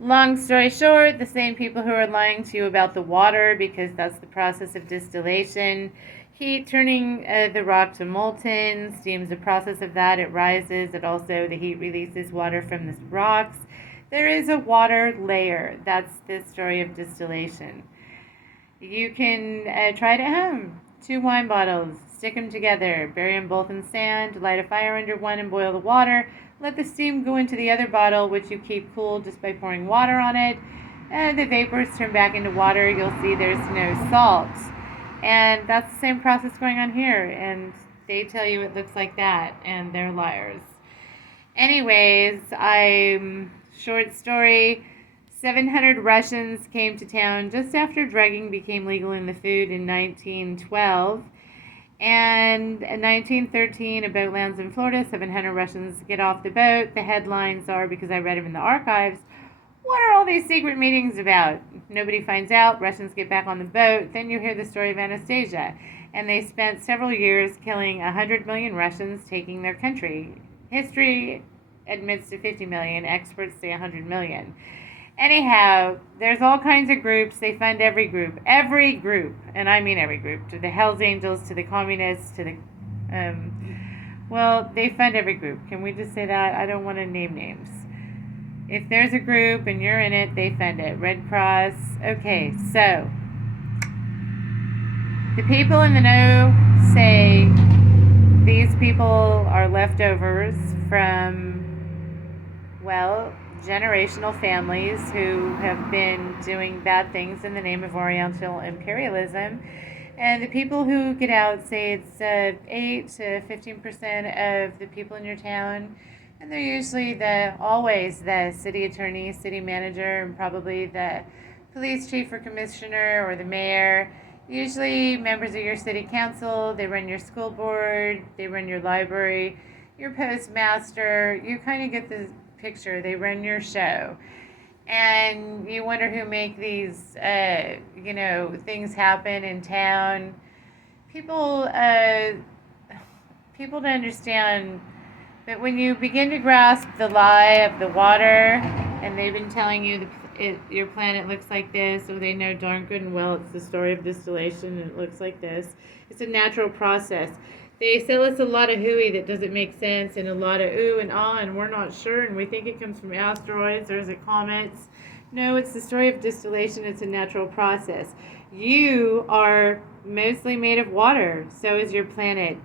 Long story short, the same people who are lying to you about the water, because that's the process of distillation. Heat turning the rock to molten, steam's the process of that. It rises. It also, the heat releases water from the rocks. There is a water layer. That's the story of distillation. You can try it at home. 2 wine bottles, stick them together, bury them both in sand, light a fire under one and boil the water. Let the steam go into the other bottle, which you keep cool just by pouring water on it. And the vapors turn back into water. You'll see there's no salt. And that's the same process going on here. And they tell you it looks like that, and they're liars. Anyways, short story. 700 Russians came to town just after drugging became legal in the food in 1912. And in 1913, a boat lands in Florida. 700 Russians get off the boat. The headlines are, because I read them in the archives, what are all these secret meetings about? Nobody finds out. Russians get back on the boat. Then you hear the story of Anastasia. And they spent several years killing 100 million Russians, taking their country. History admits to 50 million. Experts say 100 million. Anyhow, there's all kinds of groups. They fund every group, and I mean every group, to the Hells Angels, to the communists, to the, well, they fund every group. Can we just say that? I don't want to name names. If there's a group and you're in it, they fund it. Red Cross. Okay, so the people in the know say these people are leftovers from, well, generational families who have been doing bad things in the name of Oriental imperialism. And the people who get out say it's 8 to 15% of the people in your town. And they're usually always the city attorney, city manager, and probably the police chief or commissioner or the mayor. Usually members of your city council. They run your school board. They run your library, your postmaster. You kind of get the picture. They run your show. And you wonder who make these, things happen in town. People to understand that when you begin to grasp the lie of the water, and they've been telling you your planet looks like this, or they know darn good and well it's the story of distillation and it looks like this. It's a natural process. They sell us a lot of hooey that doesn't make sense, and a lot of ooh and ah, and we're not sure, and we think it comes from asteroids or is it comets. No, it's the story of distillation. It's a natural process. You are mostly made of water. So is your planet.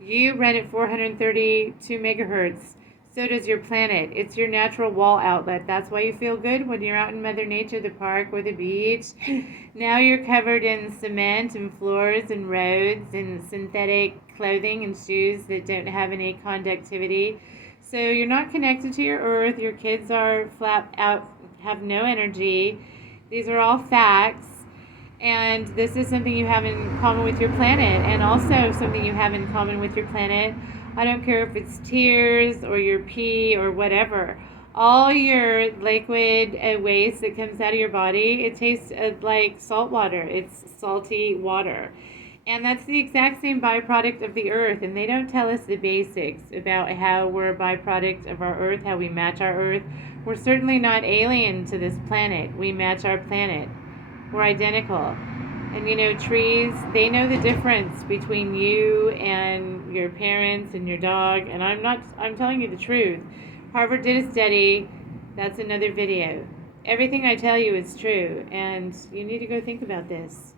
You run at 432 megahertz. So does your planet. It's your natural wall outlet. That's why you feel good when you're out in Mother Nature, the park or the beach. Now you're covered in cement and floors and roads and synthetic clothing and shoes that don't have any conductivity. So you're not connected to your earth. Your kids are flat out, have no energy. These are all facts. And this is something you have in common with your planet, and also something you have in common with your planet. I don't care if it's tears or your pee or whatever. All your liquid waste that comes out of your body, it tastes like salt water. It's salty water. And that's the exact same byproduct of the earth. And they don't tell us the basics about how we're a byproduct of our earth, how we match our earth. We're certainly not alien to this planet. We match our planet. We're identical. And trees, they know the difference between you and your parents and your dog. And I'm telling you the truth. Harvard did a study. That's another video. Everything I tell you is true. And you need to go think about this.